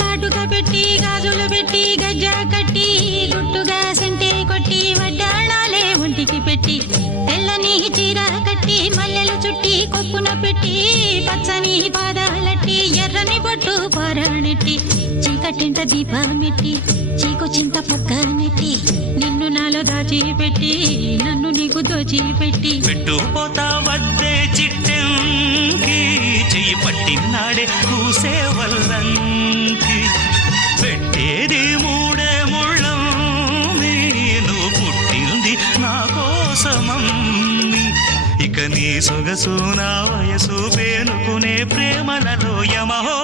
కాటుక పెట్టి గాజులు పెట్టి గజ్జ కట్టి గుట్టుగా సెంటే కొట్టి వడ్డాణాలే ఒంటికి పెట్టి తెల్లని చీర కట్టి మల్లెలు చుట్టి కొప్పున పెట్టి పచ్చని పాదాలట్టి ఎర్రని బొట్టు పారాణెట్టి చీకటింట దీపమెట్టి చీకు చింత పక్క నెట్టి నిన్ను నాలో దాచిపెట్టి నన్ను నీకు దోచిపెట్టి పెట్టుపోతా వద్దే చిట్టెంకి చెయ్యి పట్టినాడే కూసే వల్లంకి పెట్టేది మూడే ముళ్ళం నువ్వు పుట్టింది నా కోసమమ్మి ఇక నీ సొగసు నా వయసు పేనుకునే ప్రేమలలో యమహో